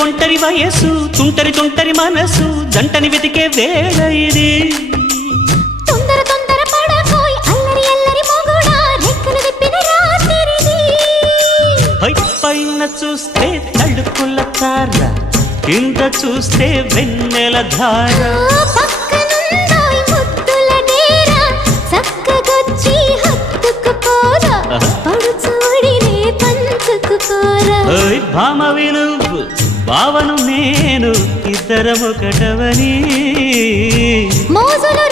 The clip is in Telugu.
ఒంటరి వయస్సు తుంటరి తుంటరి మనసు జంటని వెతికే వేళ ఇది తొందర తొందర పడకోయ్ అల్లరి అల్లరి మొగుడా రెక్కలు విప్పిన రాత్రిది పైన చూస్తే తడుకుల తార కింద చూస్తే వెన్నెల ధార పక్కనుందోయ్ ముద్దుల డేరా చక్కగొచ్చి హత్తుకుపోరా పడుచోడినే పంచుకుపోరా భామ విలువు భావను నేను ఇద్దరమొకటవని మోజులు